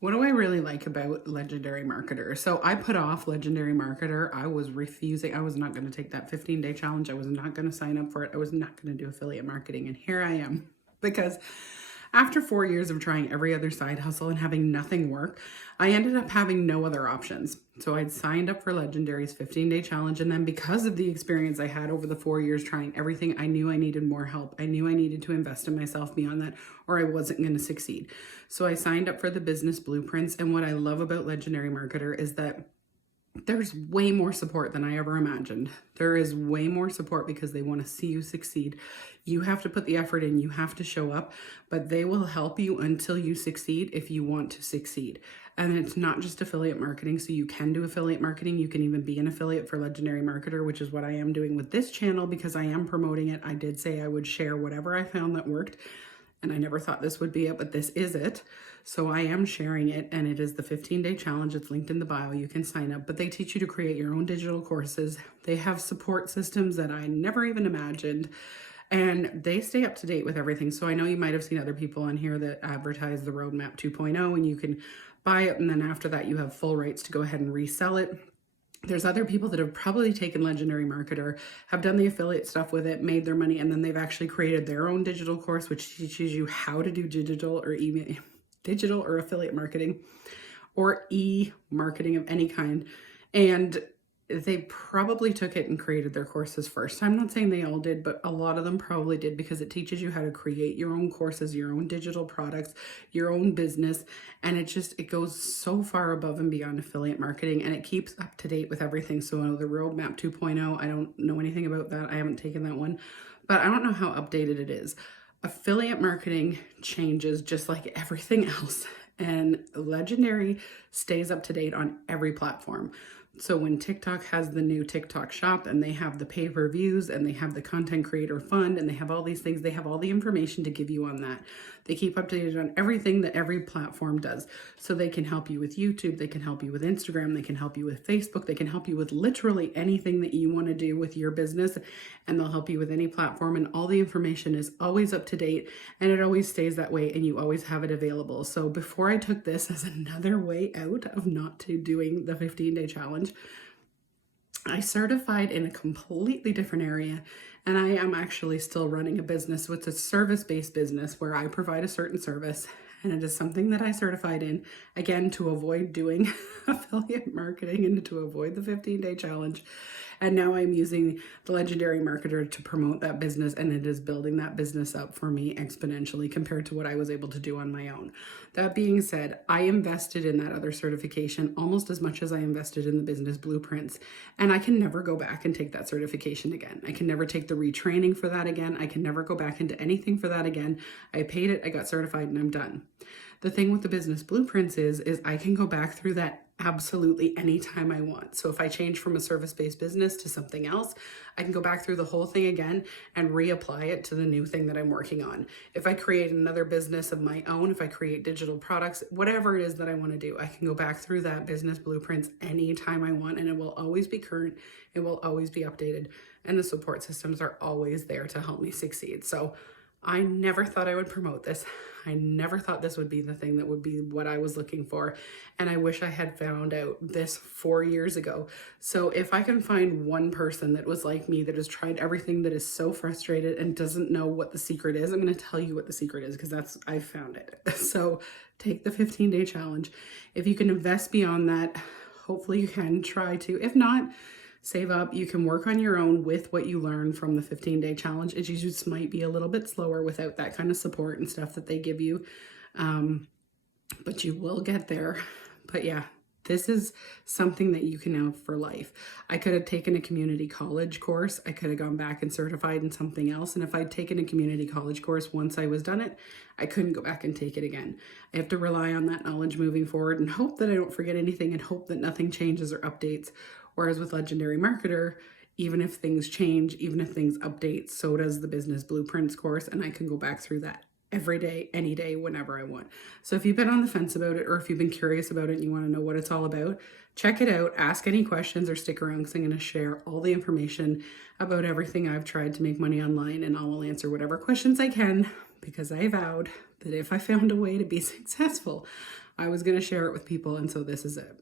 What do I really like about Legendary Marketer? So I put off Legendary Marketer. I was refusing. I was not going to take that 15-day challenge. I was not going to sign up for it. I was not going to do affiliate marketing. And here I am because after 4 years of trying every other side hustle and having nothing work, I ended up having no other options. So I'd signed up for Legendary's 15-day challenge. And then because of the experience I had over the 4 years trying everything, I knew I needed more help. I knew I needed to invest in myself beyond that, or I wasn't going to succeed. So I signed up for the business blueprints. And what I love about Legendary Marketer is that there's way more support than I ever imagined. There is way more support because they want to see you succeed. You have to put the effort in, you have to show up, but they will help you until you succeed if you want to succeed. And it's not just affiliate marketing, so you can do affiliate marketing. You can even be an affiliate for Legendary Marketer, which is what I am doing with this channel because I am promoting it. I did say I would share whatever I found that worked. And I never thought this would be it, but this is it. So I am sharing it, and it is the 15-day challenge. It's linked in the bio. You can sign up, but they teach you to create your own digital courses. They have support systems that I never even imagined, and they stay up to date with everything. So I know you might have seen other people on here that advertise the Roadmap 2.0, and you can buy it, and then after that, you have full rights to go ahead and resell it. There's other people that have probably taken Legendary Marketer, have done the affiliate stuff with it, made their money, and then they've actually created their own digital course, which teaches you how to do digital or affiliate marketing or e-marketing of any kind. And they probably took it and created their courses first. I'm not saying they all did, but a lot of them probably did because it teaches you how to create your own courses, your own digital products, your own business. And it goes so far above and beyond affiliate marketing, and it keeps up to date with everything. So the Roadmap 2.0, I don't know anything about that. I haven't taken that one, but I don't know how updated it is. Affiliate marketing changes just like everything else, and Legendary stays up to date on every platform. So when TikTok has the new TikTok shop and they have the pay-per-views and they have the content creator fund and they have all these things, they have all the information to give you on that. They keep updated on everything that every platform does. So they can help you with YouTube, they can help you with Instagram, they can help you with Facebook, they can help you with literally anything that you want to do with your business, and they'll help you with any platform, and all the information is always up to date and it always stays that way, and you always have it available. So before I took this as another way out of not to doing the 15-day challenge, I certified in a completely different area, and I am actually still running a business. So it's a service-based business where I provide a certain service, and it is something that I certified in, again, to avoid doing affiliate marketing and to avoid the 15-day challenge. And now I'm using the Legendary Marketer to promote that business, and it is building that business up for me exponentially compared to what I was able to do on my own. That being said, I invested in that other certification almost as much as I invested in the business blueprints, and I can never go back and take that certification again. I can never take the retraining for that again. I can never go back into anything for that again. I paid it, I got certified, and I'm done. The thing with the business blueprints is I can go back through that absolutely anytime I want. So if I change from a service-based business to something else, I can go back through the whole thing again and reapply it to the new thing that I'm working on. If I create another business of my own, if I create digital products, whatever it is that I want to do, I can go back through that business blueprints anytime I want, and it will always be current, it will always be updated, and the support systems are always there to help me succeed. So I never thought I would promote this. I never thought this would be the thing that would be what I was looking for. And I wish I had found out this 4 years ago. So if I can find one person that was like me, that has tried everything, that is so frustrated and doesn't know what the secret is, I'm going to tell you what the secret is, because I found it. So take the 15-day challenge. If you can invest beyond that, hopefully you can try to. If not, save up. You can work on your own with what you learn from the 15-day challenge. It just might be a little bit slower without that kind of support and stuff that they give you. But you will get there. But yeah, this is something that you can have for life. I could have taken a community college course. I could have gone back and certified in something else. And if I'd taken a community college course, once I was done it, I couldn't go back and take it again. I have to rely on that knowledge moving forward and hope that I don't forget anything and hope that nothing changes or updates. Whereas with Legendary Marketer, even if things change, even if things update, so does the business blueprints course, and I can go back through that every day, any day, whenever I want. So if you've been on the fence about it, or if you've been curious about it and you want to know what it's all about, check it out, ask any questions, or stick around, because I'm going to share all the information about everything I've tried to make money online, and I will answer whatever questions I can, because I vowed that if I found a way to be successful, I was going to share it with people, and so this is it.